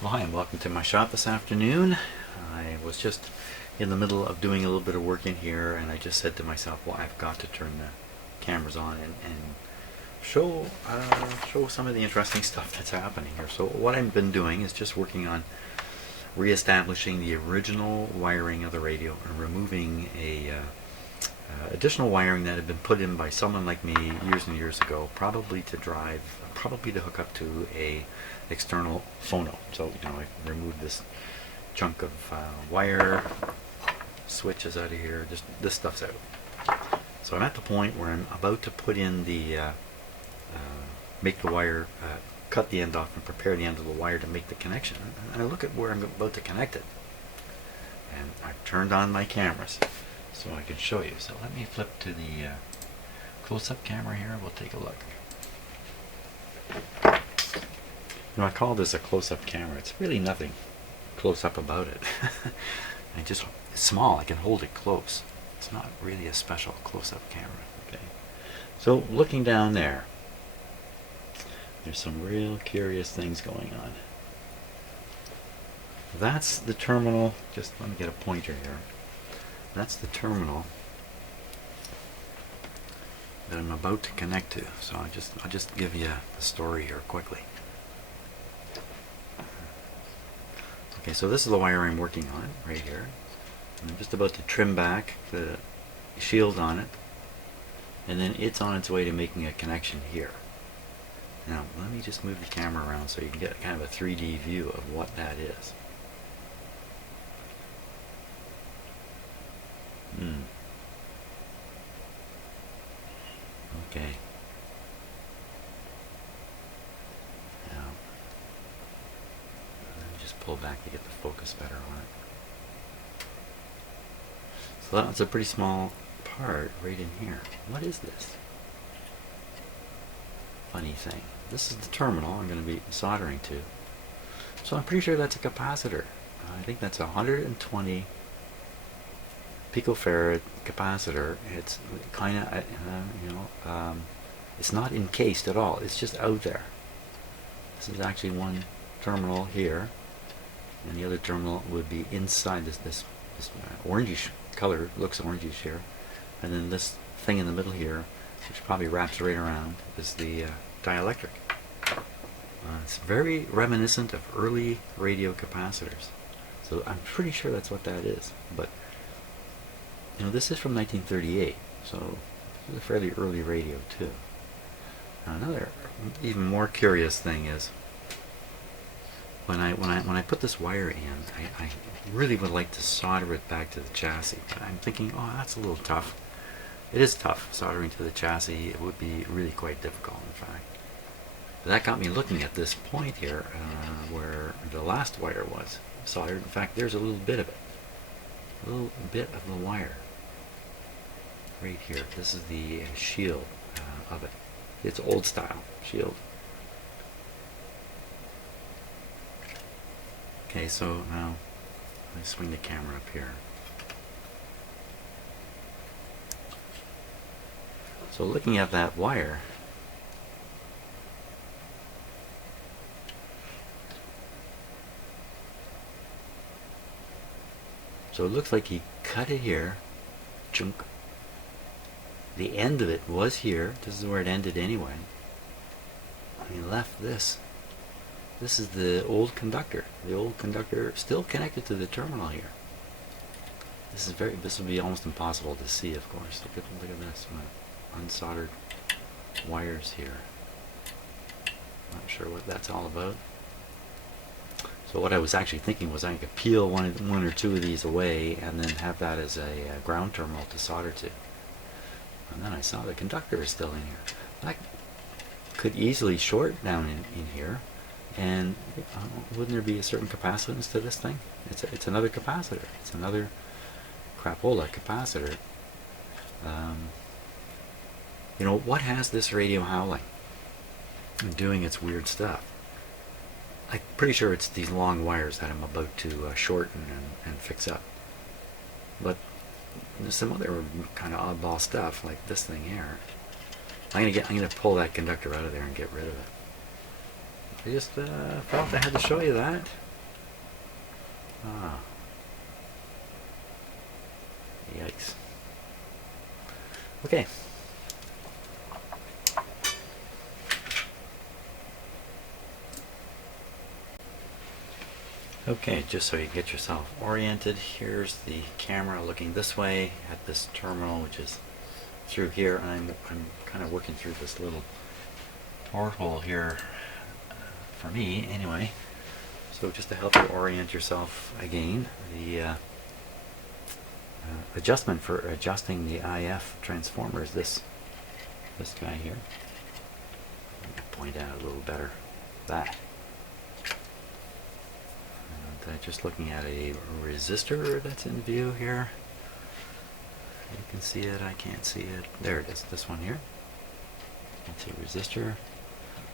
Well, hi, and welcome to my shop this afternoon. I was just in the middle of doing a little bit of work in here, and I just said to myself, well, I've got to turn the cameras on and show some of the interesting stuff that's happening here. So what I've been doing is just working on reestablishing the original wiring of the radio and removing additional wiring that had been put in by someone like me years and years ago, probably to hook up to a external phono. So I removed this chunk of wire, switches out of here, just this stuff's out. So I'm at the point where I'm about to put in make the wire, cut the end off and prepare the end of the wire to make the connection. And I look at where I'm about to connect it, and I've turned on my cameras so I can show you. So let me flip to the close-up camera here. We'll take a look. I call this a close-up camera. It's really nothing close-up about it. It's small. I can hold it close. It's not really a special close-up camera. Okay. So looking down there, there's some real curious things going on. That's the terminal. Just let me get a pointer here. That's the terminal that I'm about to connect to. So I'll just give you the story here quickly. Okay, so this is the wire I'm working on right here. I'm just about to trim back the shield on it, and then it's on its way to making a connection here. Now let me just move the camera around so you can get kind of a 3D view of what that is. Okay. Now, let me just pull back to get the focus better on it. So that's a pretty small part right in here. What is this? Funny thing. This is the terminal I'm going to be soldering to. So I'm pretty sure that's a capacitor. I think that's a 120 picofarad capacitor. It's kind of, it's not encased at all. It's just out there. This is actually one terminal here, and the other terminal would be inside this orangish color. Looks orangish here, and then this thing in the middle here, which probably wraps right around, is the dielectric. It's very reminiscent of early radio capacitors. So I'm pretty sure that's what that is. But this is from 1938, so this is a fairly early radio too. Now another even more curious thing is when I put this wire in, I really would like to solder it back to the chassis. But I'm thinking, oh, that's a little tough. It is tough soldering to the chassis. It would be really quite difficult, in fact. But that got me looking at this point here where the last wire was soldered. In fact, there's a little bit of it. A little bit of the wire. Right here. This is the shield of it. It's old style shield. Okay, so now let me swing the camera up here. So looking at that wire, so it looks like he cut it here, chunk. The end of it was here. This is where it ended anyway. And he left this. This is the old conductor. The old conductor still connected to the terminal here. This will be almost impossible to see, of course. Look at this. Unsoldered wires here. Not sure what that's all about. So what I was actually thinking was I could peel one or two of these away and then have that as a ground terminal to solder to. And then I saw the conductor is still in here. That could easily short down in here, and wouldn't there be a certain capacitance to this thing? It's another capacitor. It's another crapola capacitor. What has this radio howling and doing its weird stuff? I'm pretty sure it's these long wires that I'm about to shorten and fix up. But there's some other kind of oddball stuff like this thing here. I'm gonna pull that conductor out of there and get rid of it. I just felt I had to show you that. Ah. Yikes. Okay. Okay, just so you get yourself oriented, here's the camera looking this way at this terminal, which is through here. I'm kind of working through this little porthole here, for me anyway. So just to help you orient yourself again, the adjustment for adjusting the IF transformer is this guy here. Let me point out a little better. That. And just looking at a resistor that's in view here. You can see it, I can't see it. There it is, this one here. That's a resistor.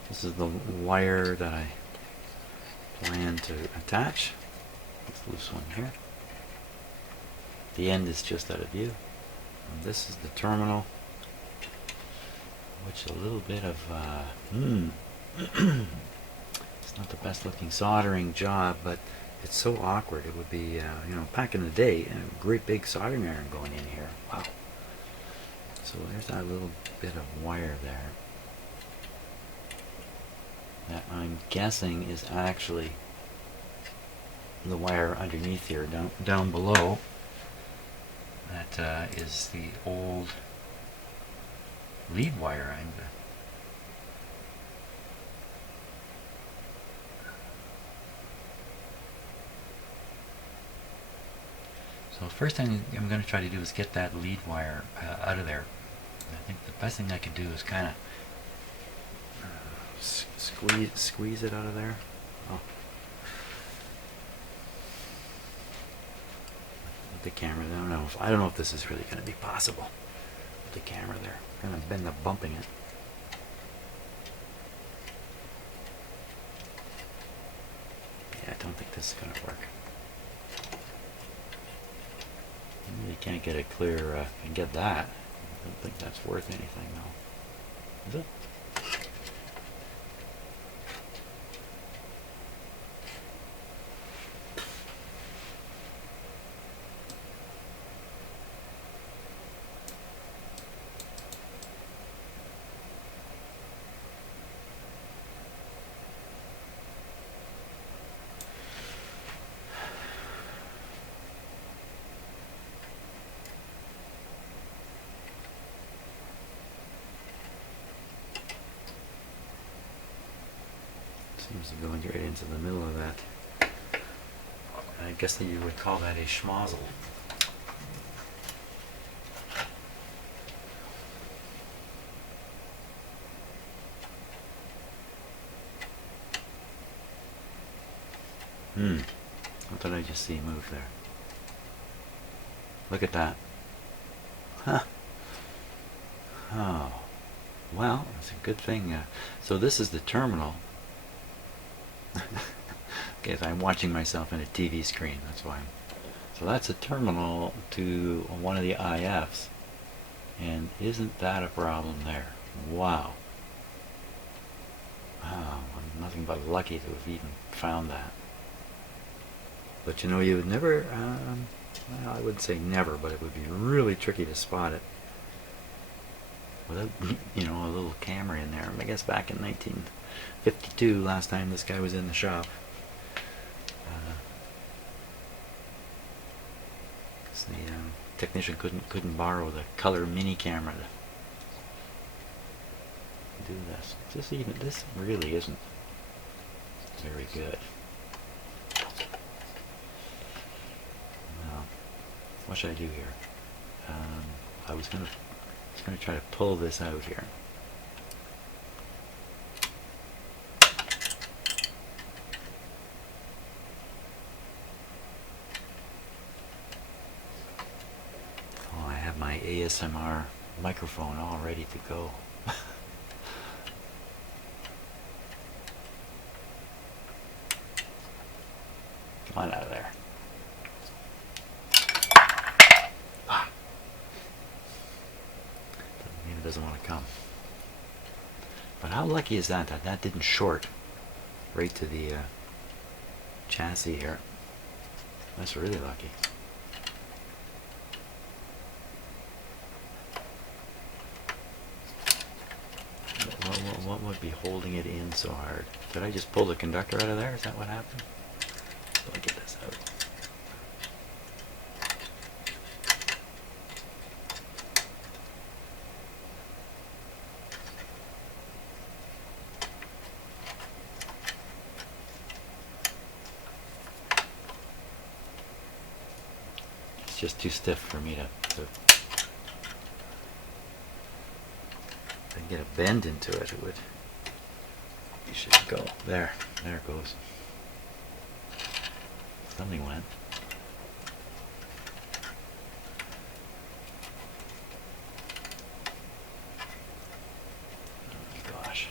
This is the wire that I plan to attach. This loose one here. The end is just out of view. And this is the terminal, which is a little bit of it's not the best looking soldering job, but it's so awkward. It would be, you know, back in the day, a great big soldering iron going in here. Wow. So there's that little bit of wire there that I'm guessing is actually the wire underneath here, down below. That is the old lead wire. So the first thing I'm going to try to do is get that lead wire out of there. I think the best thing I can do is kind of squeeze it out of there. Oh. With the camera, I don't know if this is really going to be possible with the camera there. I'm going to end up bumping it. Yeah, I don't think this is going to work. I really can't get it clear and get that. I don't think that's worth anything though. Is it? Seems to go right into the middle of that. I guess that you would call that a schmozzle. What did I just see move there? Look at that. Huh. Oh. Well, it's a good thing. So this is the terminal. Okay, I'm watching myself in a TV screen, that's why. So that's a terminal to one of the IFs. And isn't that a problem there? Wow. Oh, I'm nothing but lucky to have even found that. But you know, you would never, well, I wouldn't say never, but it would be really tricky to spot it without, you know, a little camera in there. I guess back in 1952, last time this guy was in the shop. The technician couldn't borrow the color mini camera to do this. This really isn't very good. Now, what should I do here? I was gonna try to pull this out here. My ASMR microphone all ready to go. Come on out of there. Ah. Maybe it doesn't want to come. But how lucky is that that didn't short right to the chassis here? That's really lucky. What would be holding it in so hard? Did I just pull the conductor out of there? Is that what happened? Let me get this out. It's just too stiff for me to get a bend into it. It would. You should go there. There it goes. Something went. Oh gosh.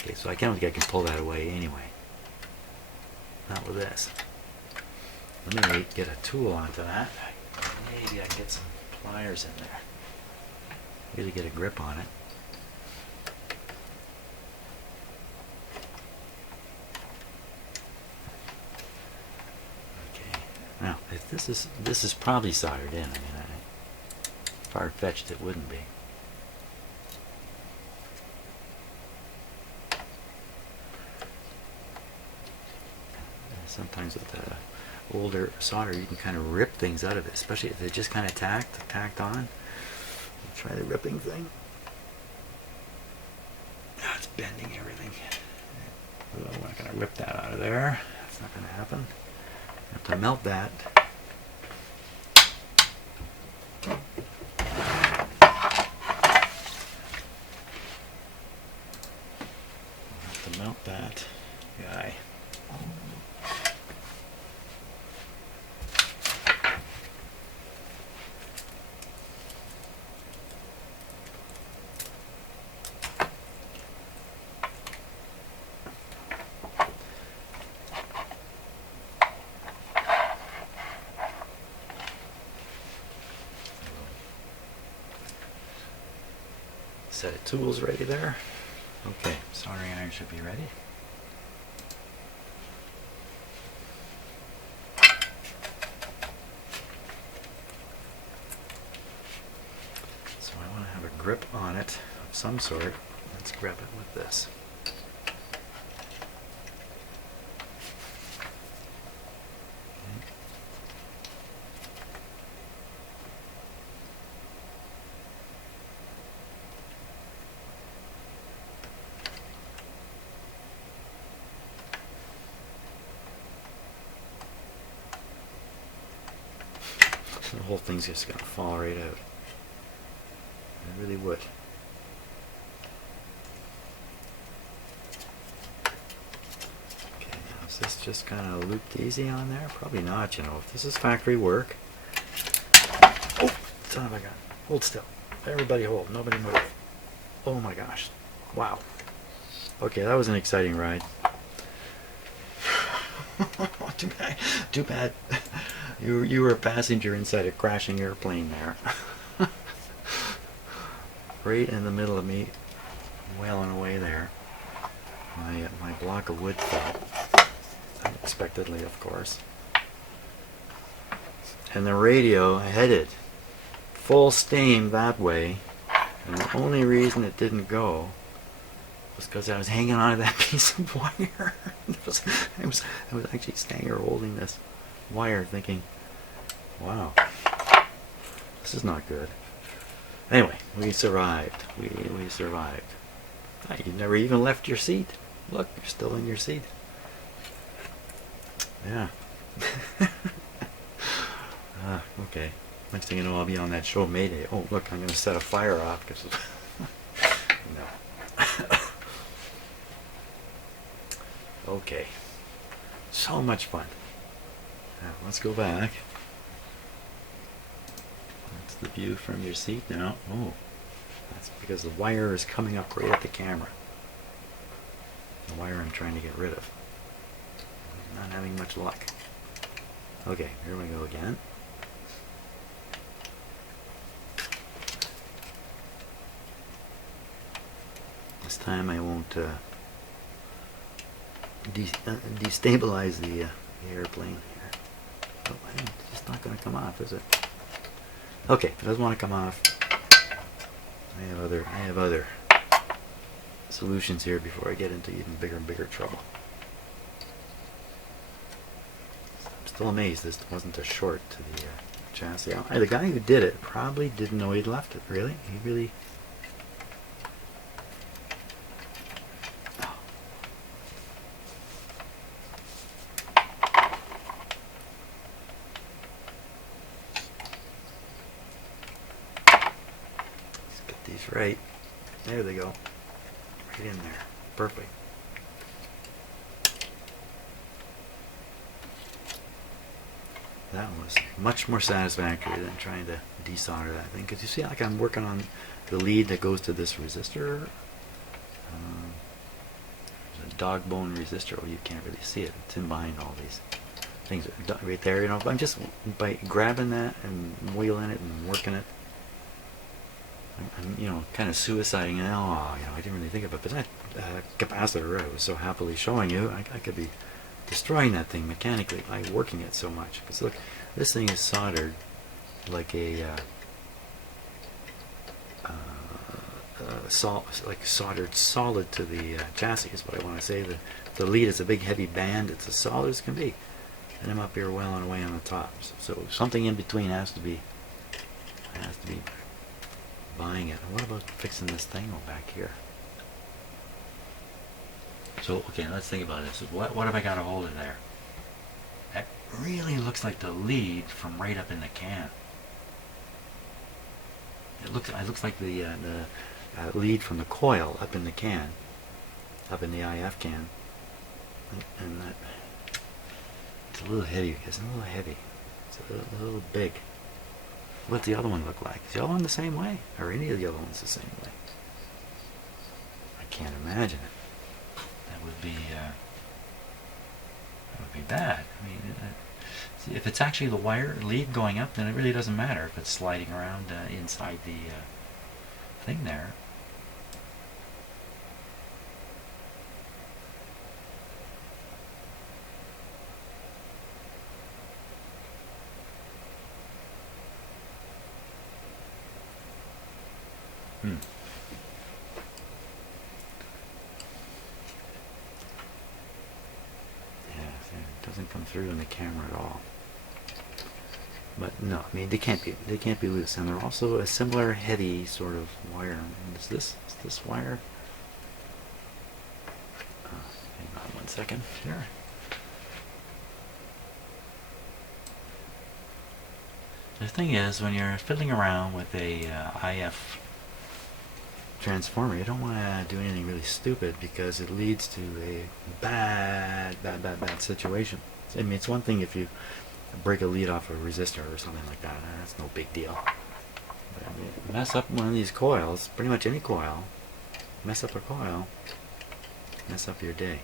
Okay, so I don't think I can pull that away anyway. Not with this. Let me get a tool onto that. Maybe I can get some pliers in there. Really get a grip on it. Okay. Now, if this is probably soldered in. I mean, far-fetched it wouldn't be. Sometimes with older solder you can kind of rip things out of it, especially if they're just kind of tacked on. Try the ripping thing. Oh, it's bending everything. Oh, I'm not going to rip that out of there. That's not going to happen. I have to melt that. I have to melt that guy. Set of tools ready there. Okay, soldering iron should be ready. So I want to have a grip on it of some sort. Let's grab it with this. The whole thing's just going to fall right out. It really would. Okay, now is this just kind of looped easy on there? Probably not, you know. If this is factory work. Oh, son of a gun. Hold still. Everybody hold. Nobody move. Oh my gosh. Wow. Okay, that was an exciting ride. Too bad. Too bad. You were a passenger inside a crashing airplane there. Right in the middle of me wailing away there. My block of wood fell. Unexpectedly, of course. And the radio headed full steam that way. And the only reason it didn't go was because I was hanging on to that piece of wire. I was actually standing here holding this wire thinking, wow, this is not good. Anyway, we survived. We survived. You never even left your seat. Look, you're still in your seat. Yeah. Okay. Next thing you know, I'll be on that show Mayday. Oh, look, I'm going to set a fire off. Cause no. Okay. So much fun. Now, let's go back. That's the view from your seat now. Oh, that's because the wire is coming up right at the camera. The wire I'm trying to get rid of. not having much luck. Okay, here we go again. This time I won't destabilize the airplane here. Oh, it's just not going to come off, is it? Okay, if it doesn't want to come off, I have other solutions here before I get into even bigger and bigger trouble. I'm still amazed this wasn't a short to the chassis. The guy who did it probably didn't know he'd left it. Really? He really... These right. There they go. Right in there. Perfect. That was much more satisfactory than trying to desolder that thing. Because you see, like I'm working on the lead that goes to this resistor. There's a dog bone resistor. Oh, you can't really see it. It's in behind all these things right there. You know, I'm just by grabbing that and wheeling it and working it. I'm, you know, kind of suiciding. Oh, you know, I didn't really think of it, but that capacitor I was so happily showing you, I could be destroying that thing mechanically by working it so much. Because look, this thing is soldered like a like soldered solid to the chassis is what I want to say. The lead is a big heavy band. It's as solid as can be, and I'm up here welling away on the top. So something in between has to be buying it. What about fixing this thing back here? So, okay, let's think about this. What have I got a hold of there? That really looks like the lead from right up in the can. It looks like the lead from the coil up in the can, up in the IF can, and that it's a little heavy. It's a little heavy. It's a little big. What's the other one look like? Is the other one the same way? Or any of the other ones the same way? I can't imagine it. That would be bad. I mean, see, if it's actually the wire lead going up, then it really doesn't matter if it's sliding around inside the thing there. It doesn't come through in the camera at all. But no, I mean they can't be loose, and they're also a similar heavy sort of wire. Is this wire? Hang on one second. Sure. The thing is, when you're fiddling around with a IF transformer, you don't want to do anything really stupid because it leads to a bad situation. I mean, it's one thing if you break a lead off a resistor or something like that. That's no big deal. But I mean, mess up one of these coils, pretty much any coil, mess up a coil, mess up your day.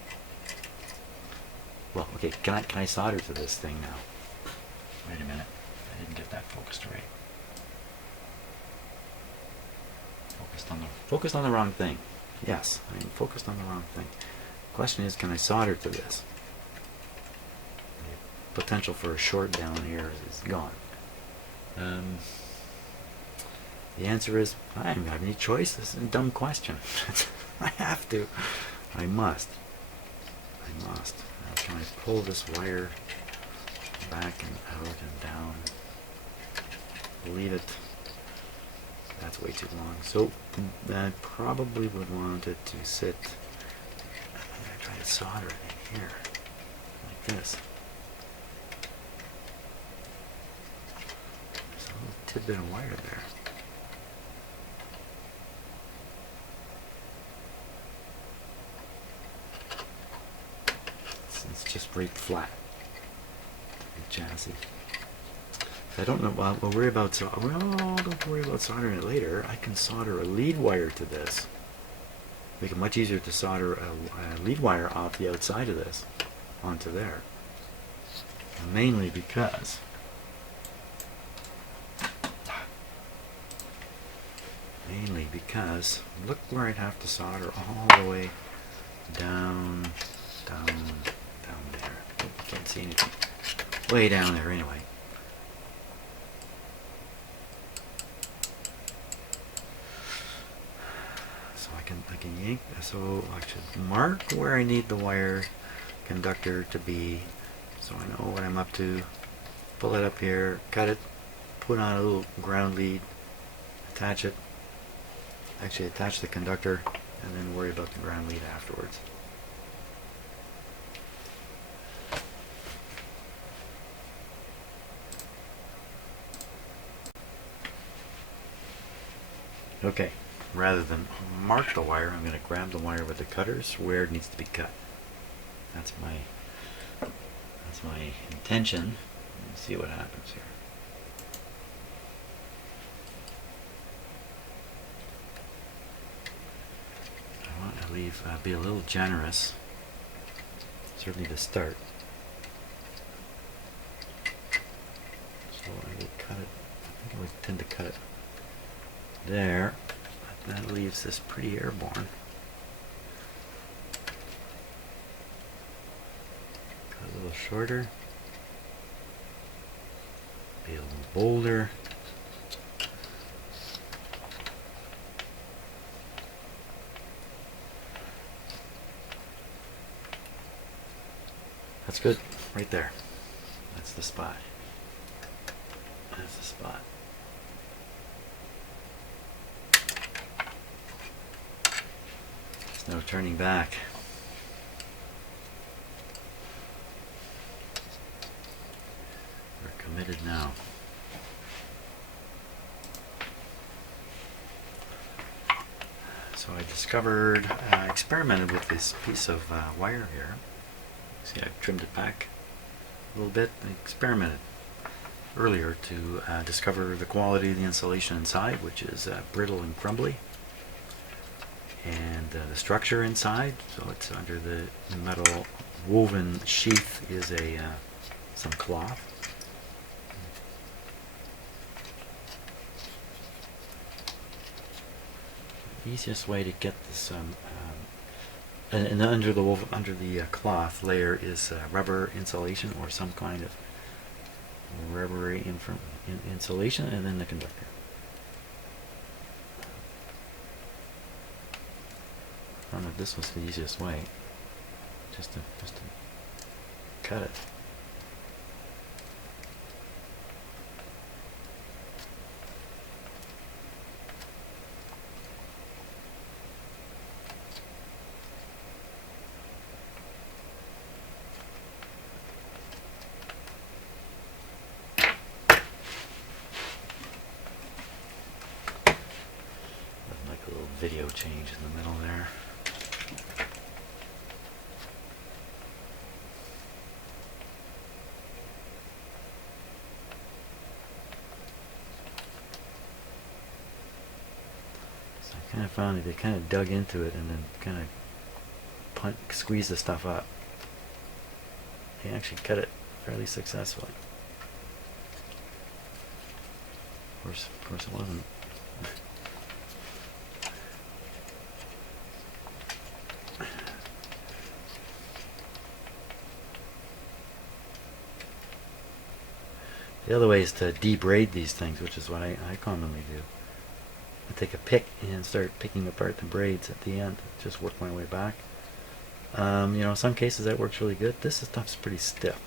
Well, okay, can I solder to this thing now? Wait a minute, I didn't get that focused right. Focused on the wrong thing. Yes, I'm focused on the wrong thing. The question is, can I solder to this? The potential for a short down here is gone. The answer is, I don't have any choice. This is a dumb question. I have to. I must. Now can I pull this wire back and out and down? Leave it. That's way too long. So I probably would want it to sit. I'm going to try to solder it in here, like this. There's a little tidbit of wire there. It's just right flat. The chassis. I don't know. Well, we'll worry about don't worry about soldering it later. I can solder a lead wire to this. Make it much easier to solder a lead wire off the outside of this onto there. Mainly because look where I'd have to solder all the way down there. Can't see anything. Way down there anyway. So I can yank. So I should mark where I need the wire conductor to be, so I know what I'm up to. Pull it up here, cut it, put on a little ground lead, attach it. Actually attach the conductor and then worry about the ground lead afterwards. Okay, rather than mark the wire, I'm going to grab the wire with the cutters where it needs to be cut. That's my intention. Let's see what happens here. I want to be a little generous, certainly to start. So I would cut it. I think I would tend to cut it there. That leaves this pretty airborne. Cut a little shorter. Be a little bolder. That's good, right there. That's the spot. That's the spot. There's no turning back. We're committed now. So I discovered, experimented with this piece of wire here. See, I've trimmed it back a little bit and experimented earlier to discover the quality of the insulation inside, which is brittle and crumbly, and the structure inside. So it's under the metal woven sheath is some cloth. The easiest way to get this and under the cloth layer is rubber insulation or some kind of rubbery insulation, and then the conductor. I don't know if this was the easiest way, just to cut it. Video change in the middle there. So I kind of found that they kind of dug into it and then kind of squeezed the stuff up. They actually cut it fairly successfully. Of course it wasn't. The other way is to debraid these things, which is what I commonly do. I take a pick and start picking apart the braids at the end. Just work my way back. In some cases that works really good. This stuff's pretty stiff.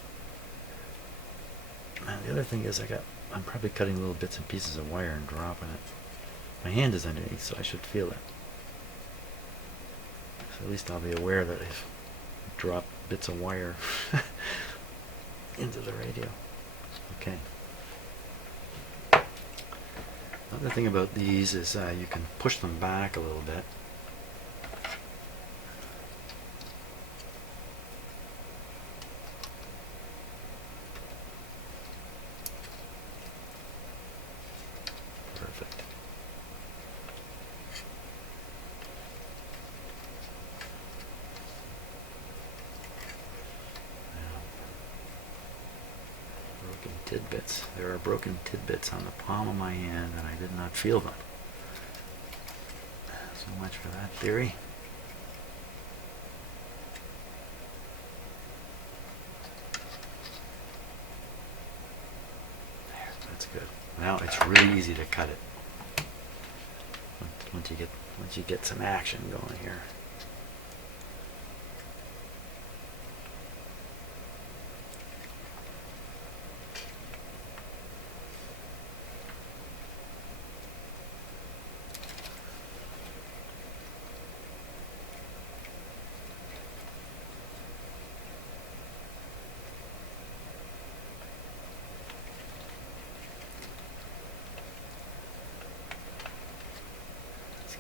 And the other thing is I'm probably cutting little bits and pieces of wire and dropping it. My hand is underneath, so I should feel it. So at least I'll be aware that I've dropped bits of wire into the radio. Okay. Another thing about these is you can push them back a little bit. Perfect. tidbits. There are broken tidbits on the palm of my hand, and I did not feel them. So much for that theory. There, that's good. Now it's really easy to cut it. Once you get some action going here.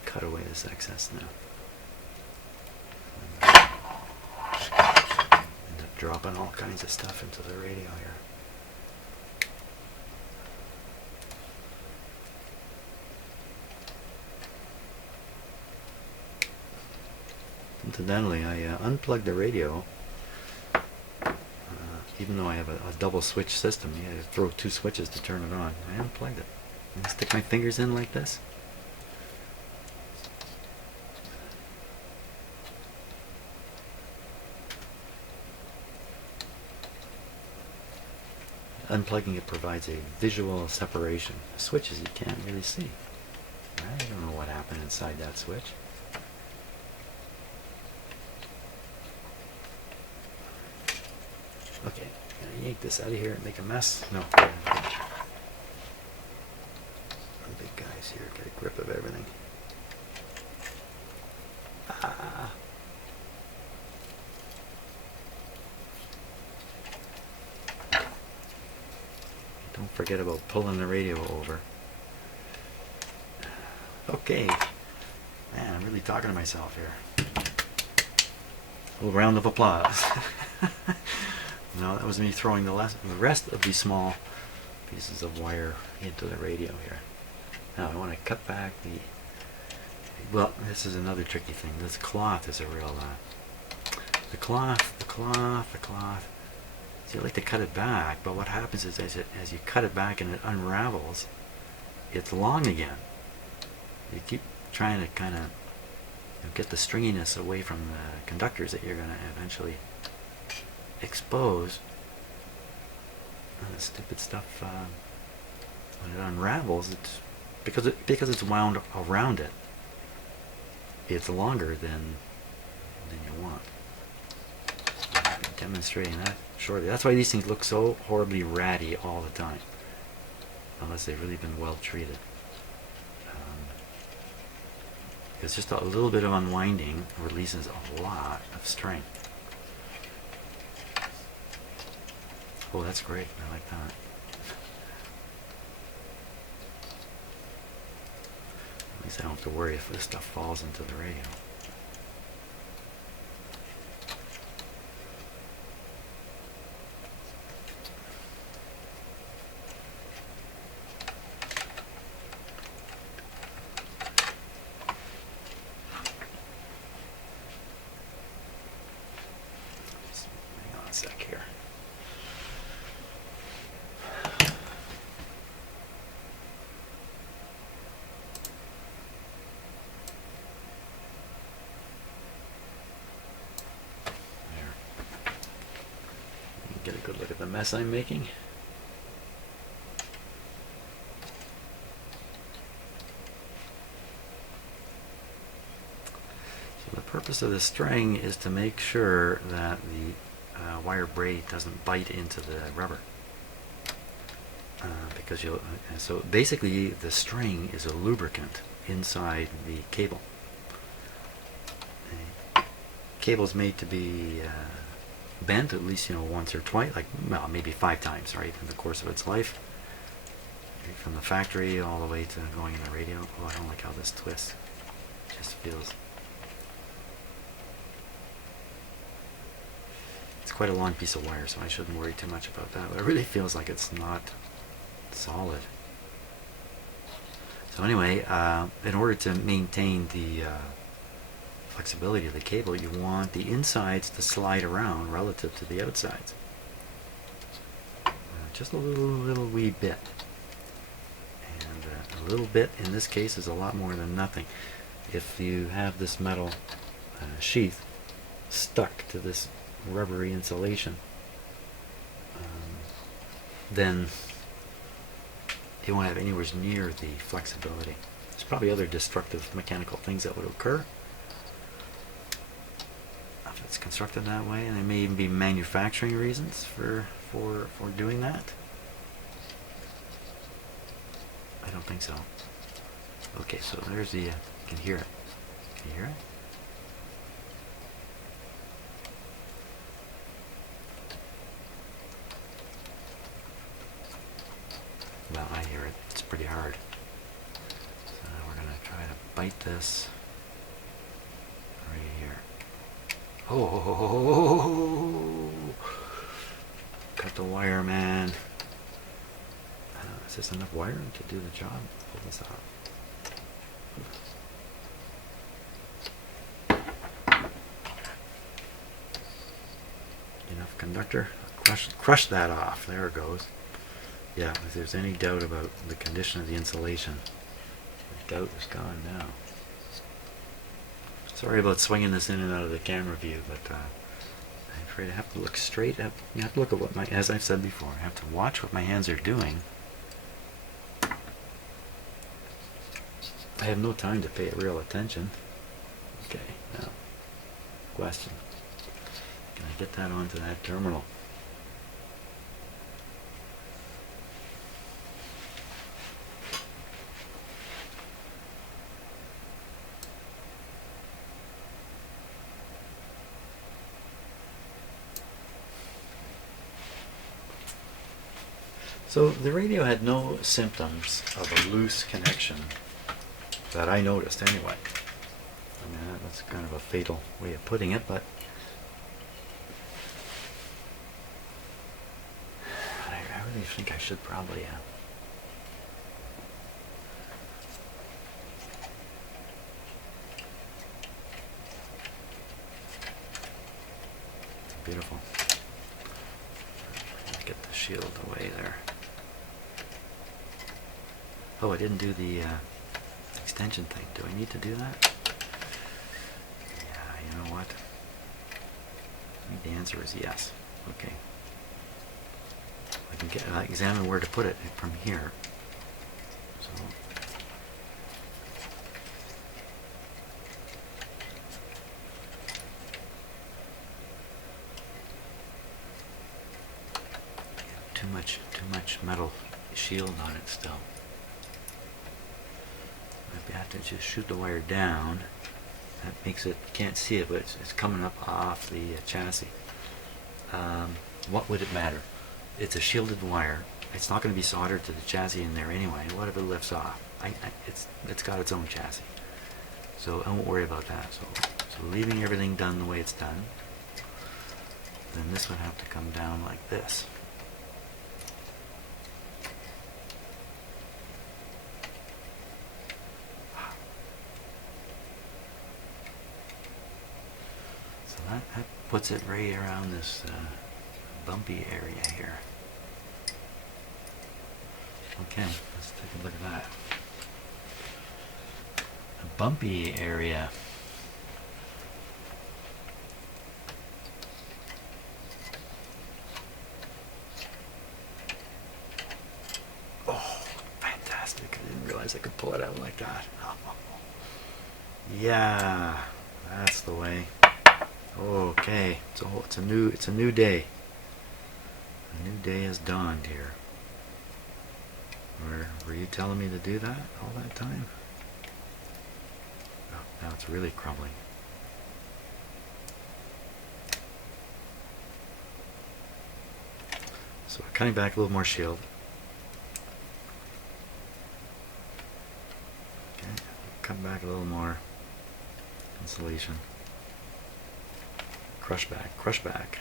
Cut away this excess now. End up dropping all kinds of stuff into the radio here. Incidentally, I unplugged the radio. Even though I have a double switch system, you had to throw 2 switches to turn it on. I unplugged it. And stick my fingers in like this. Unplugging it provides a visual separation. The switches you can't really see. I don't know what happened inside that switch. Okay, gonna yank this out of here and make a mess. No. The big guys here get a grip of everything. Ah. Don't forget about pulling the radio over. Okay. Man, I'm really talking to myself here. A little round of applause. No, that was me throwing the rest of these small pieces of wire into the radio here. Now I want to cut back the... Well, this is another tricky thing. This cloth is a real... the cloth. So you like to cut it back, but what happens is as you cut it back and it unravels, it's long again. You keep trying to kind of get the stringiness away from the conductors that you're going to eventually expose. And the stupid stuff, when it unravels, it's because it's wound around it, it's longer than you want. I'm demonstrating that shortly. That's why these things look so horribly ratty all the time, unless they've really been well treated. Because just a little bit of unwinding releases a lot of strength. Oh, that's great. I like that. At least I don't have to worry if this stuff falls into the radio. Hang on a sec here. Get a good look at the mess I'm making. So the purpose of the string is to make sure that the wire braid doesn't bite into the rubber. Because so basically the string is a lubricant inside the cable. The cable's made to be bent at least once or twice, like well maybe 5 times, right, in the course of its life, from the factory all the way to going in the radio. Oh, I don't like how this twists. It just feels... It's quite a long piece of wire, so I shouldn't worry too much about that, but it really feels like it's not solid. So anyway, in order to maintain the flexibility of the cable, you want the insides to slide around relative to the outsides. just a little wee bit. And a little bit in this case is a lot more than nothing. If you have this metal sheath stuck to this rubbery insulation, then it won't have anywhere near the flexibility. There's probably other destructive mechanical things that would occur if it's constructed that way, and there may even be manufacturing reasons for doing that. I don't think so. Okay, so there's the, you can hear it. Can you hear it? Well, I hear it. It's pretty hard. So now we're going to try to bite this right here. Oh! Cut the wire, man. Is this enough wire to do the job? Pull this out. Enough conductor? Crush that off. There it goes. Yeah, if there's any doubt about the condition of the insulation, the doubt is gone now. Sorry about swinging this in and out of the camera view, but I'm afraid I have to look straight up. You have to look at what as I've said before, I have to watch what my hands are doing. I have no time to pay real attention. Okay, now, question. Can I get that onto that terminal? So the radio had no symptoms of a loose connection that I noticed anyway. I mean, that's kind of a fatal way of putting it, but I really think I should probably it's beautiful. Get the shield away there. Oh, I didn't do the extension thing. Do I need to do that? Yeah, you know what? I think the answer is yes. Okay. I can examine where to put it from here. So too much metal shield on it still. I have to just shoot the wire down. That makes it, can't see it, but it's coming up off the chassis. What would it matter? It's a shielded wire. It's not going to be soldered to the chassis in there anyway. What if it lifts off? It's got its own chassis. So I won't worry about that. So leaving everything done the way it's done, then this would have to come down like this. That puts it right around this bumpy area here. Okay, let's take a look at that. A bumpy area. Oh, fantastic. I didn't realize I could pull it out like that. Yeah, that's the way. Okay, so it's a new day. A new day has dawned here. Were you telling me to do that all that time? Oh, now it's really crumbling. So cutting back a little more shield. Okay, cut back a little more insulation. Crush back, crush back.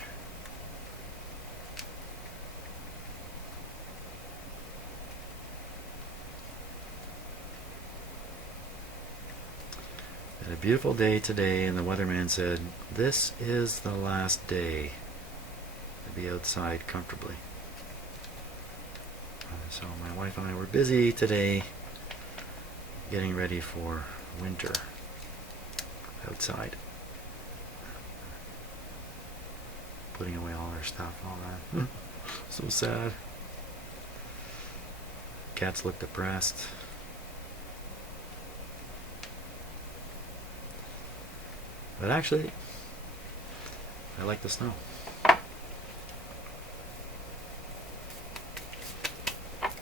Had a beautiful day today, and the weatherman said, "This is the last day to be outside comfortably." So my wife and I were busy today getting ready for winter outside. Putting away all our stuff, all that. So sad. Cats look depressed. But actually, I like the snow.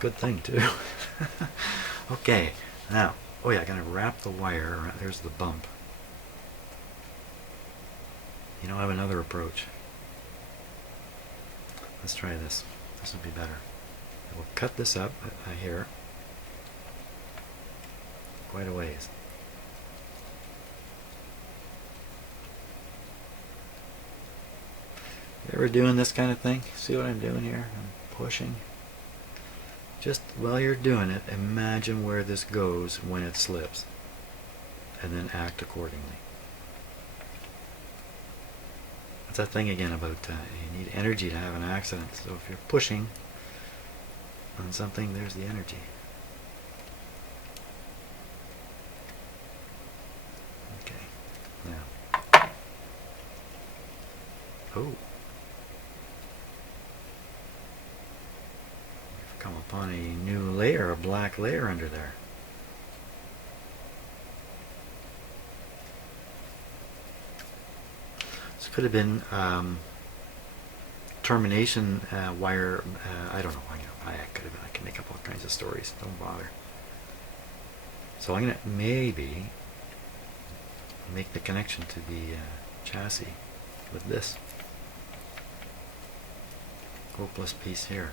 Good thing too. Okay, now, oh yeah, I'm gonna wrap the wire around. There's the bump. You know, I have another approach. Let's try this. This will be better. We'll cut this up here quite a ways. You ever doing this kind of thing? See what I'm doing here? I'm pushing. Just while you're doing it, imagine where this goes when it slips, and then act accordingly. It's that thing again about you need energy to have an accident. So if you're pushing on something, there's the energy. Okay, now. Oh. Come upon a new layer, a black layer under there. This could have been termination wire. I don't know. I can make up all kinds of stories. Don't bother. So I'm gonna maybe make the connection to the chassis with this hopeless piece here.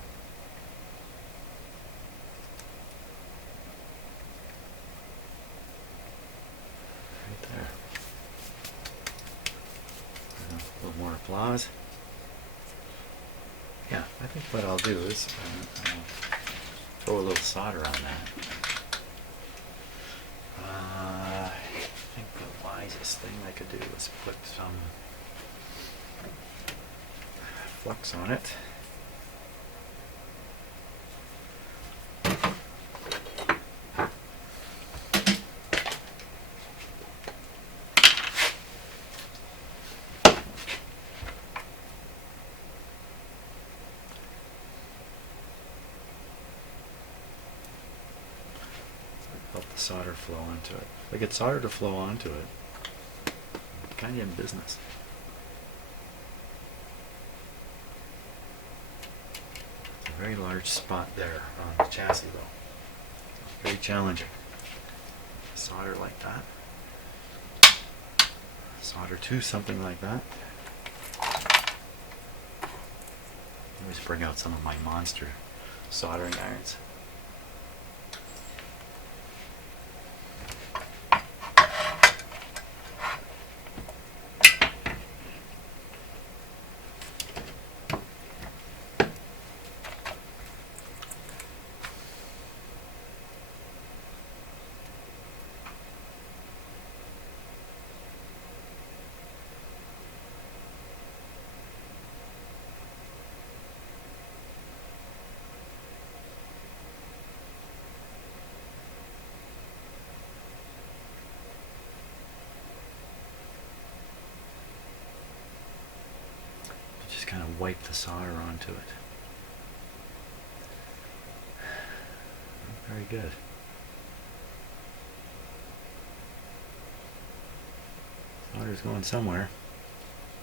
There. A little more applause. Yeah, I think what I'll do is I'll throw a little solder on that. I think the wisest thing I could do is put some flux on it. Help the solder flow onto it. If I get solder to flow onto it, I'm kind of in business. It's a very large spot there on the chassis though. Very challenging. Solder like that. Solder to something like that. I always bring out some of my monster soldering irons. Just kind of wipe the solder onto it. Very good. Solder's going somewhere.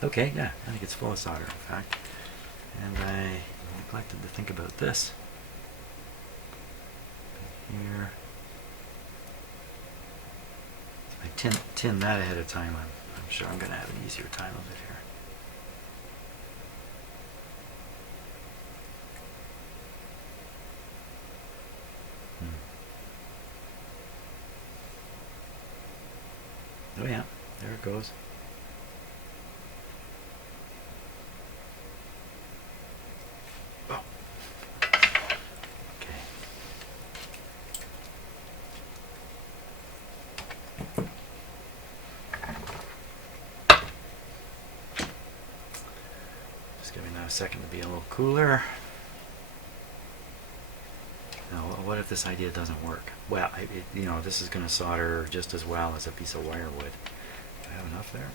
Okay, yeah, I think it's full of solder, in fact. And I neglected to think about this. Here. If I tin that ahead of time, I'm sure I'm going to have an easier time of it here. Oh yeah, there it goes. Oh. Okay. Just giving that a second to be a little cooler. Now, what if this idea doesn't work? Well, you know, this is going to solder just as well as a piece of wire would. Do I have enough there?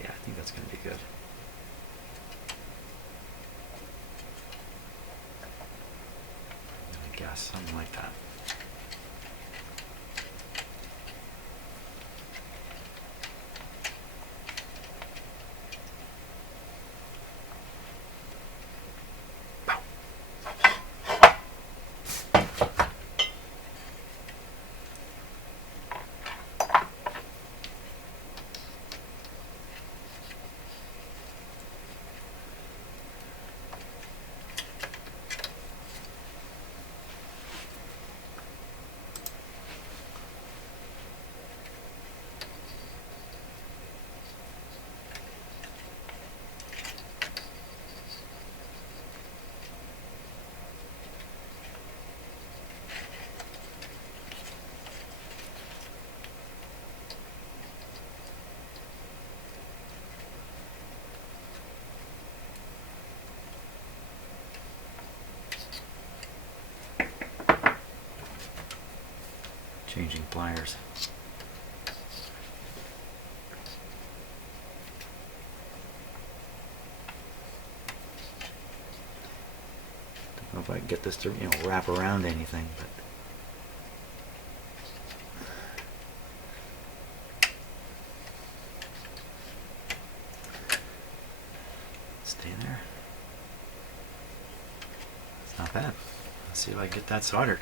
Yeah, I think that's going to be good. I guess, something like that. Changing pliers. Don't know if I can get this to, you know, wrap around anything, but stay there. It's not bad. Let's see if I can get that soldered.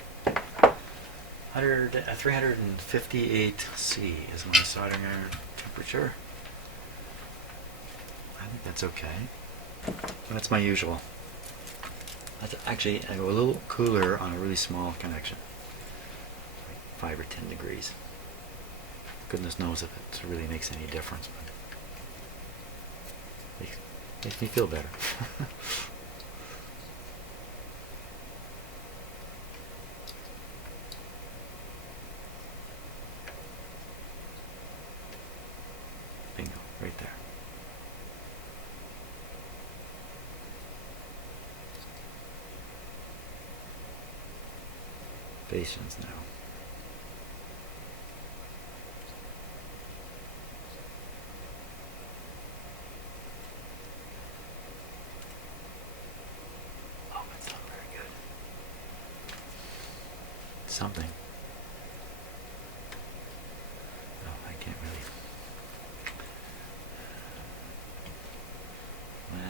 358 C is my soldering iron temperature. I think that's okay. That's my usual. That's actually, I go a little cooler on a really small connection, like 5 or 10 degrees. Goodness knows if it really makes any difference, but makes me feel better. Bingo, right there. Patience now. Oh, that's not very good. Something. Oh, I can't really.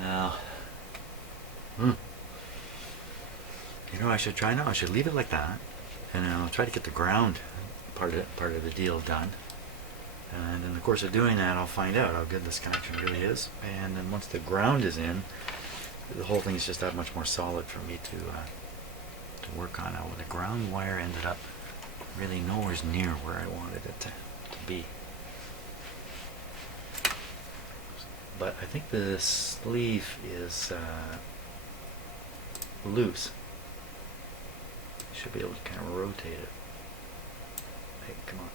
Well, you know, I should try now. I should leave it like that. And I'll try to get the ground part of the deal done. And in the course of doing that, I'll find out how good this connection really is. And then once the ground is in, the whole thing is just that much more solid for me to work on. Now, the ground wire ended up really nowhere near where I wanted it to be. But I think the sleeve is loose. Should be able to kind of rotate it. Hey, come on.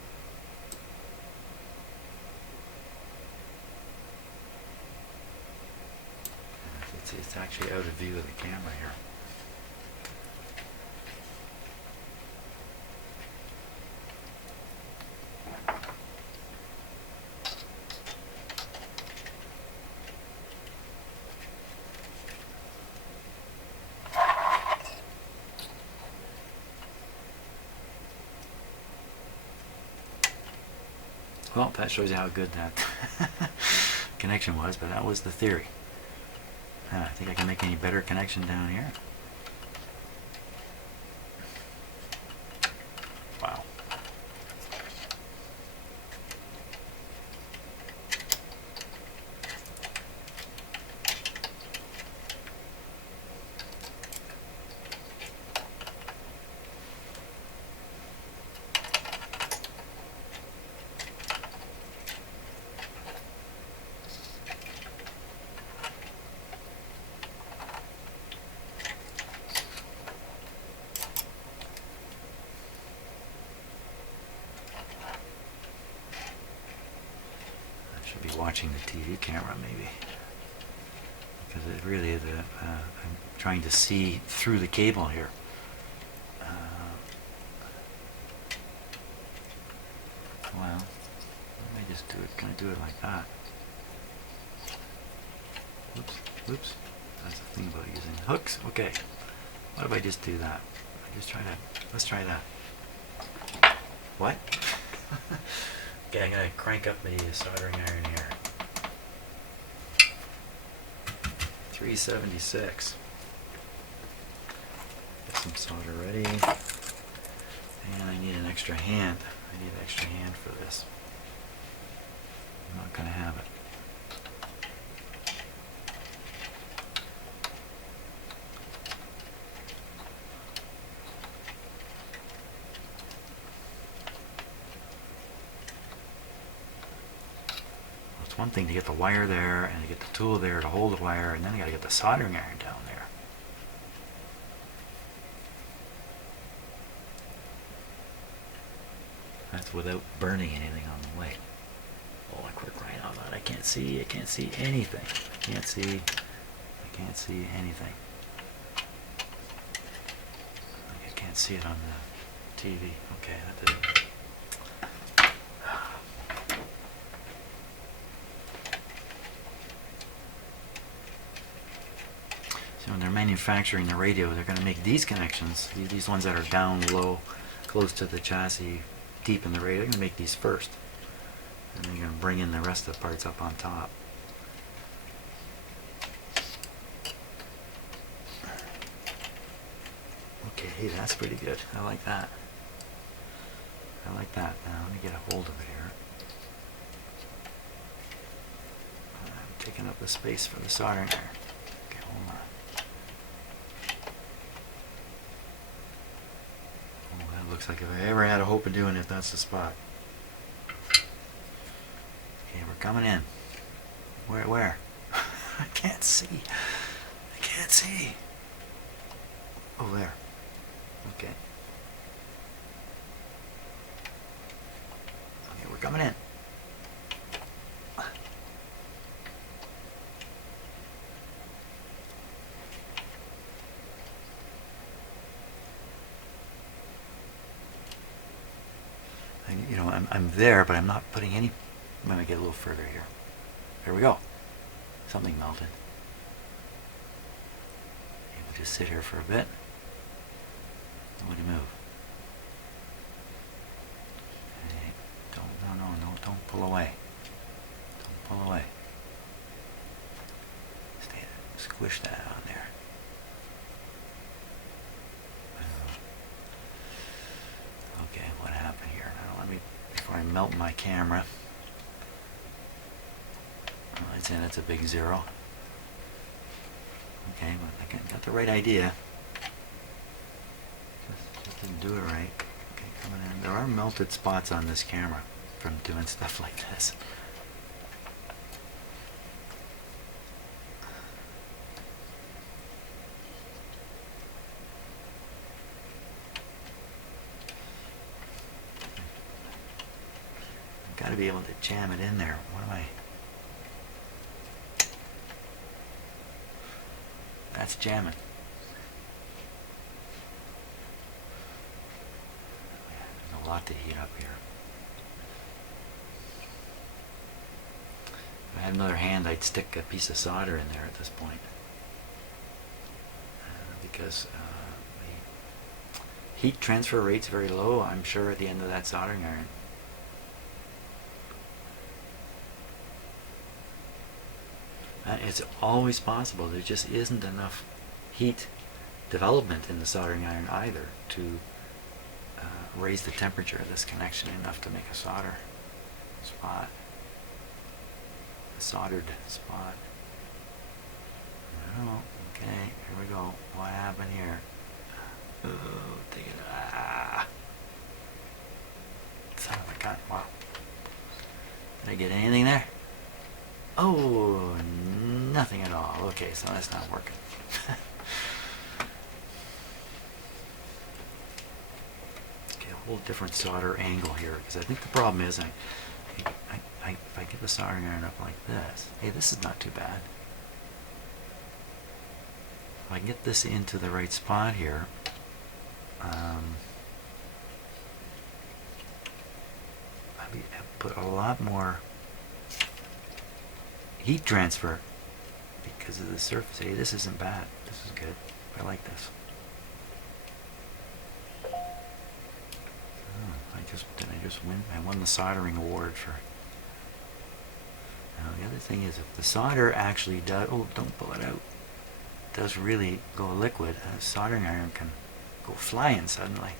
It's actually out of view of the camera here. Well, that shows you how good that connection was, but that was the theory. I think I can make any better connection down here. Wow. Be watching the TV camera maybe, because it really I'm trying to see through the cable here. Well, let me just do it. Can I do it like that? Whoops, whoops. That's the thing about using hooks. Okay. What if I just do that? I just try to. Let's try that. What? Okay, I'm gonna crank up the soldering iron here. 376. Get some solder ready. And I need an extra hand. I need an extra hand for this. I'm not gonna have it. It's one thing to get the wire there and to get the tool there to hold the wire, and then I gotta get the soldering iron down there. That's without burning anything on the way. Oh, I quit right on that. I can't see anything. I can't see anything. I can't see it on the TV. Okay, that did it. So when they're manufacturing the radio, they're going to make these connections, these ones that are down low, close to the chassis, deep in the radio. They're going to make these first, and then you're going to bring in the rest of the parts up on top. Okay, hey, that's pretty good. I like that. I like that. Now let me get a hold of it here. I'm taking up the space for the soldering iron. Okay, hold on. Looks like if I ever had a hope of doing it, that's the spot. Okay, we're coming in. Where? I can't see. I can't see. Oh, there. Okay. Okay, we're coming in. You know, I'm there, but I'm not putting any. I'm going to get a little further here. There we go. Something melted. Okay, we'll just sit here for a bit. Nobody move. Okay. Don't pull away. Don't pull away. Stay there. Squish that on there. Okay, what happened here? Now let me, before I melt my camera. Well, I'd say that's a big 0. Okay, but I got the right idea. Just didn't do it right. Okay, coming in. There are melted spots on this camera from doing stuff like this. Got to be able to jam it in there. What am I? That's jamming. There's a lot to heat up here. If I had another hand, I'd stick a piece of solder in there at this point. Because the heat transfer rate's very low, I'm sure, at the end of that soldering iron. It's always possible. There just isn't enough heat development in the soldering iron either to raise the temperature of this connection enough to make a solder spot, a soldered spot. Oh, okay, here we go. What happened here? Oh, take it. Ah! Son of a gun. Wow. Did I get anything there? Oh, nothing at all. Okay, so that's not working. Okay, a whole different solder angle here, because I think the problem is if I get the soldering iron up like this, hey, this is not too bad. If I can get this into the right spot here, put a lot more heat transfer because of the surface. Hey, this isn't bad. This is good. I like this. I won the soldering award for. Now the other thing is, if the solder actually does, oh, don't pull it out, does really go liquid, a soldering iron can go flying suddenly.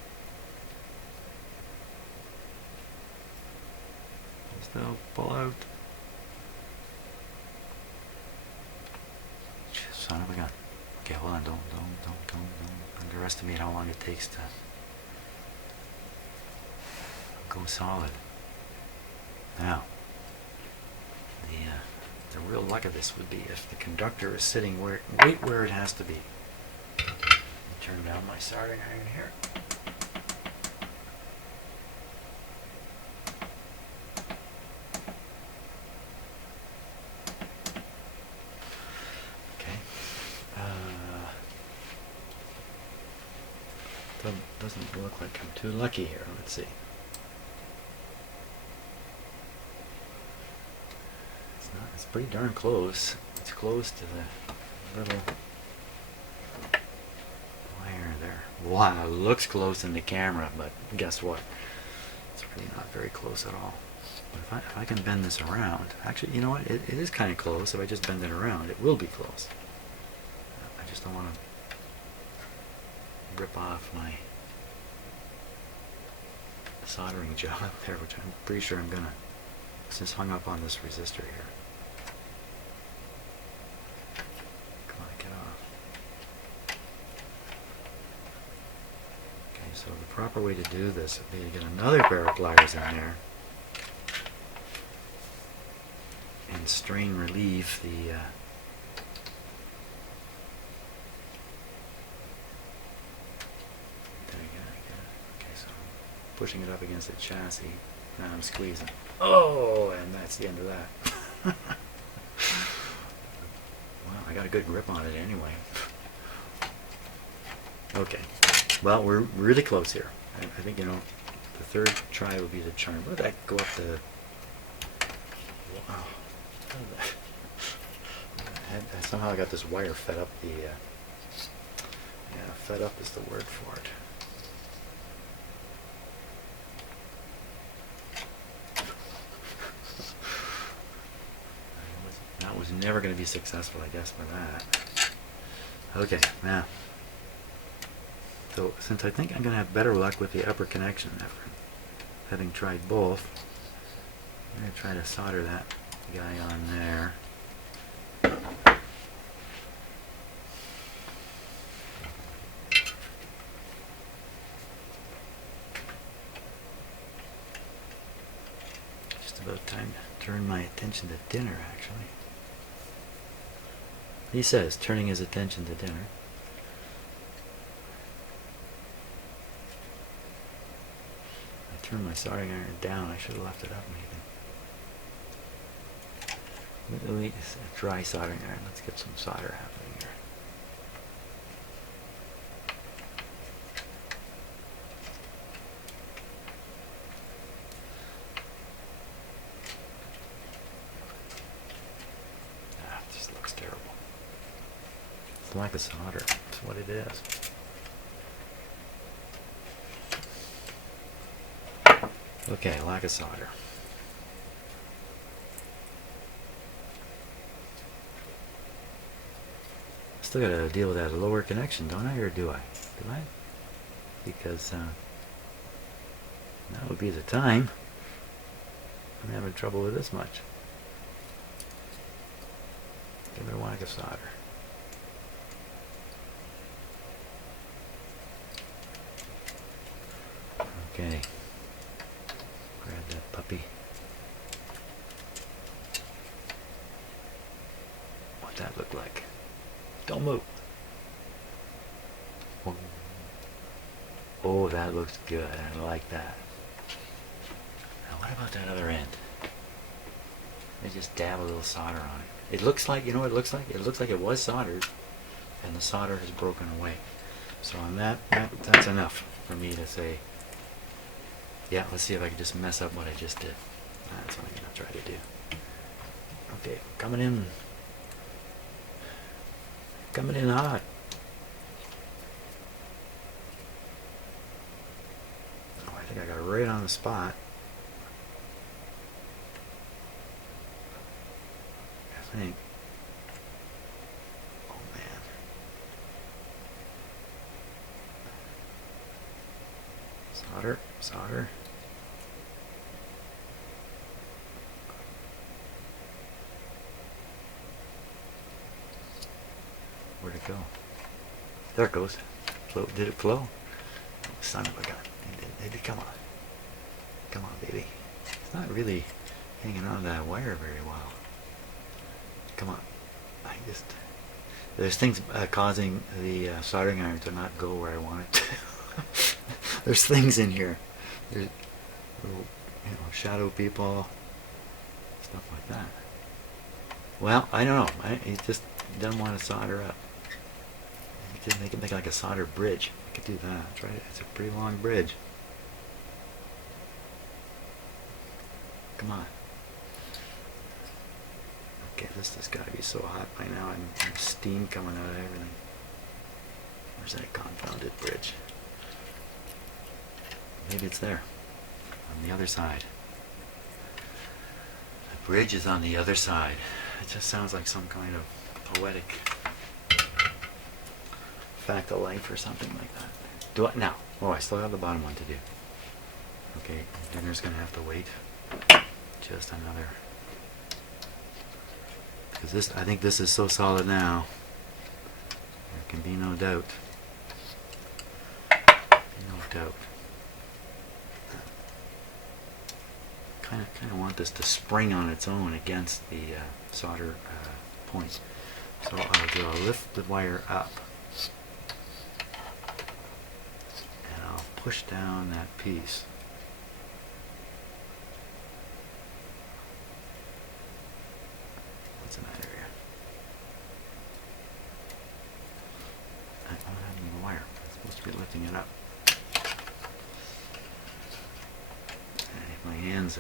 Still pull out. Son of a gun. Okay, hold on. Don't underestimate how long it takes to go solid. Now, the real luck of this would be if the conductor is sitting right where it has to be. Turn down my soldering iron here. Doesn't look like I'm too lucky here. Let's see. It's pretty darn close. It's close to the little wire there. Wow, it looks close in the camera, but guess what? It's really not very close at all. But if I can bend this around, actually, you know what? It is kind of close. If I just bend it around, it will be close. I just don't want to rip off my soldering job there, which I'm pretty sure I'm gonna. It's just hung up on this resistor here. Come on, get off. Okay, so the proper way to do this would be to get another pair of pliers in there and strain relieve the pushing it up against the chassis, and I'm squeezing. Oh, and that's the end of that. Well, I got a good grip on it anyway. Okay, well, we're really close here. I think, the third try will be the charm. Let that go up to... Wow. Somehow I got this wire fed up the... yeah, fed up is the word for it. Was never going to be successful, I guess, with that. Okay, now, so since I think I'm going to have better luck with the upper connection after having tried both, I'm going to try to solder that guy on there. Just about time to turn my attention to dinner, actually. He says, turning his attention to dinner. I turned my soldering iron down. I should have left it up maybe. Let me dry soldering iron. Let's get some solder happening here. It just looks terrible. Lack of solder. That's what it is. Okay, lack of solder. Still got to deal with that lower connection, don't I? Or do I? Do I? Because that would be the time. I'm having trouble with this much. Give it a lack of solder. Okay, grab that puppy. What'd that look like? Don't move. Oh, that looks good. I like that. Now, what about that other end? I just dab a little solder on it. It looks like, you know what it looks like? It looks like it was soldered, and the solder has broken away. So on that's enough for me to say, Yeah, let's see if I can just mess up what I just did. That's what I'm going to try to do. Okay, coming in. Coming in hot. Oh, I think I got it right on the spot. I think. Oh man. Solder, solder. Where'd it go? There it goes. Flow. Did it flow? Oh, son of a gun. Come on. Come on, baby. It's not really hanging on to that wire very well. Come on. There's things causing the soldering iron to not go where I want it to. There's things in here. There's, shadow people, stuff like that. Well, I don't know. It just doesn't want to solder up. You can make like a solder bridge. I could do that. Try it. It's a pretty long bridge. Come on. Okay, this has got to be so hot by now. And steam coming out of everything. Where's that confounded bridge? Maybe it's there. On the other side. The bridge is on the other side. It just sounds like some kind of poetic fact of life or something like that. Do I now? Oh, I still have the bottom one to do. Okay, dinner's gonna have to wait. Just another. Because this, I think this is so solid now. There can be no doubt. No doubt. Kind of want this to spring on its own against the solder point. So I'll lift the wire up, and I'll push down that piece. What's in that area? I don't have any wire. I'm supposed to be lifting it up. My hands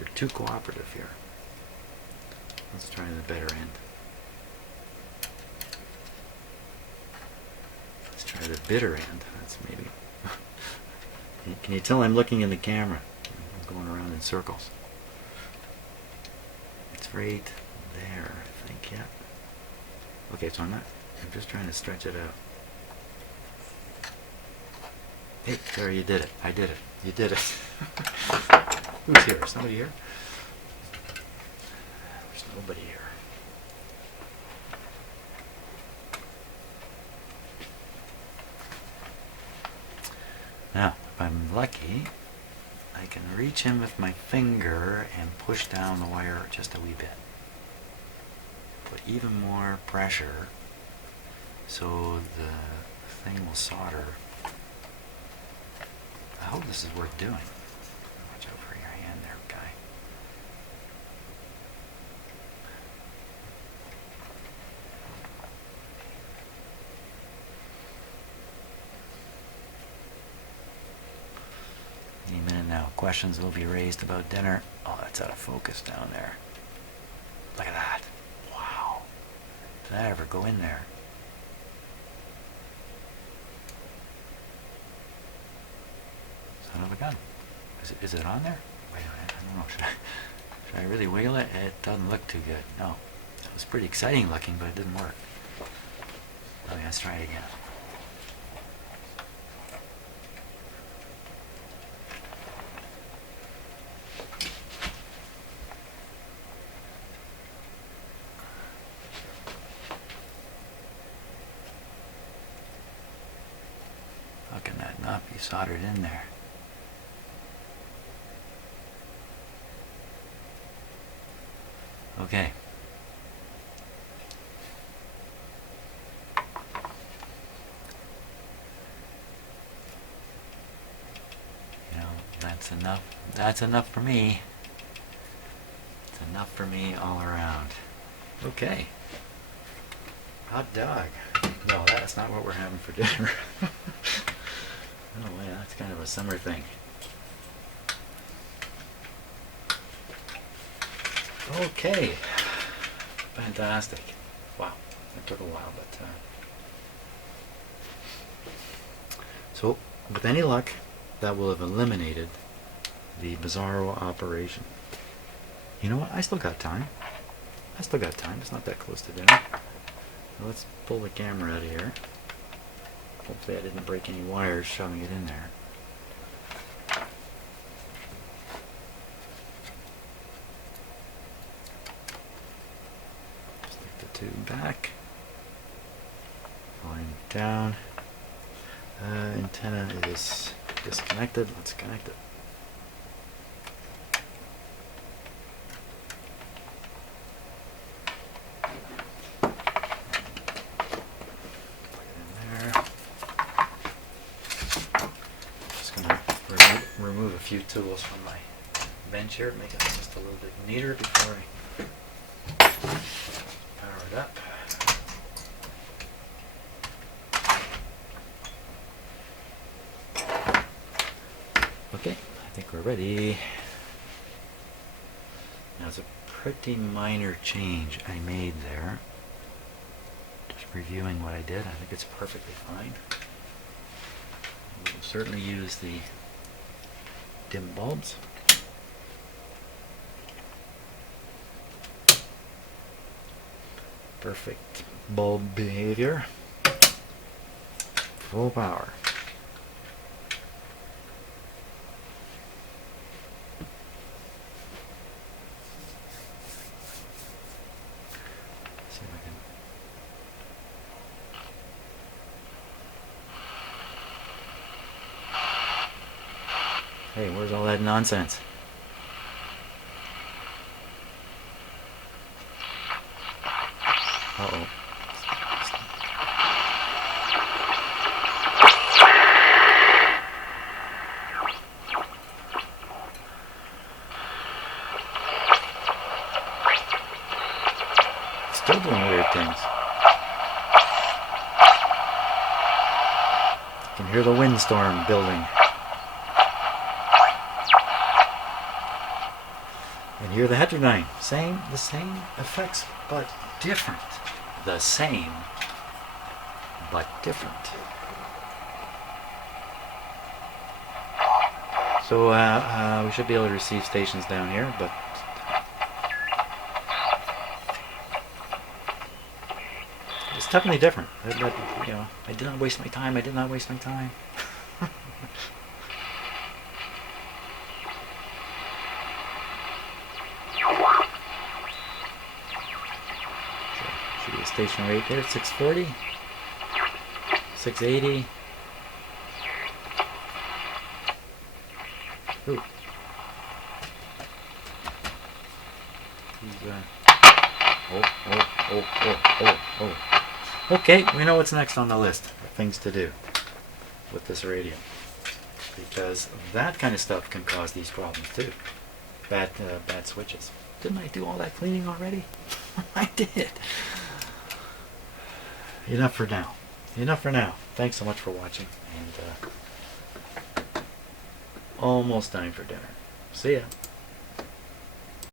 are too cooperative here. Let's try the better end. Let's try the bitter end. That's maybe. Can you tell I'm looking in the camera? I'm going around in circles. It's right there, I think. Yeah. Okay, so I'm just trying to stretch it out. Hey, there, you did it. I did it. You did it. Who's here? Somebody here? There's nobody here. Now, if I'm lucky, I can reach in with my finger and push down the wire just a wee bit. Put even more pressure so the thing will solder. I hope this is worth doing. Watch out for your hand there, guy. Any minute now. Questions will be raised about dinner. Oh, that's out of focus down there. Look at that. Wow. Did that ever go in there? Son of a gun. Is it on there? Wait a minute, I don't know. Should I really wiggle it? It doesn't look too good. No. It was pretty exciting looking, but it didn't work. Okay, let's try it again. How can that not be soldered in there? Okay. You know, that's enough. That's enough for me. It's enough for me all around. Okay. Hot dog. No, that's not what we're having for dinner. Oh yeah, that's kind of a summer thing. Okay, fantastic. Wow, it took a while, but so with any luck, that will have eliminated the bizarro operation. You know what? I still got time. I still got time. It's not that close to dinner. Now let's pull the camera out of here. Hopefully I didn't break any wires shoving it in there. Stick the tube back. Volume down. Antenna is disconnected. Let's connect it. Remove a few tools from my bench here, make it just a little bit neater before I power it up. Okay, I think we're ready. Now it's a pretty minor change I made there. Just reviewing what I did, I think it's perfectly fine. We'll certainly use the dim bulbs. Perfect bulb behavior. Full power. See if I can. Hey, where's all that nonsense? Uh-oh. Still doing weird things. You can hear the windstorm building. And hear the heterodyne. The same effects, but different. The same, but different. So we should be able to receive stations down here, but it's definitely different. But, you know, I did not waste my time. I did not waste my time. Should be a station rate there, 640, 680. Ooh. Oh. Okay, we know what's next on the list of things to do with this radio. Because that kind of stuff can cause these problems too. Bad switches. Didn't I do all that cleaning already? I did. Enough for now. Thanks so much for watching. And almost time for dinner. See ya.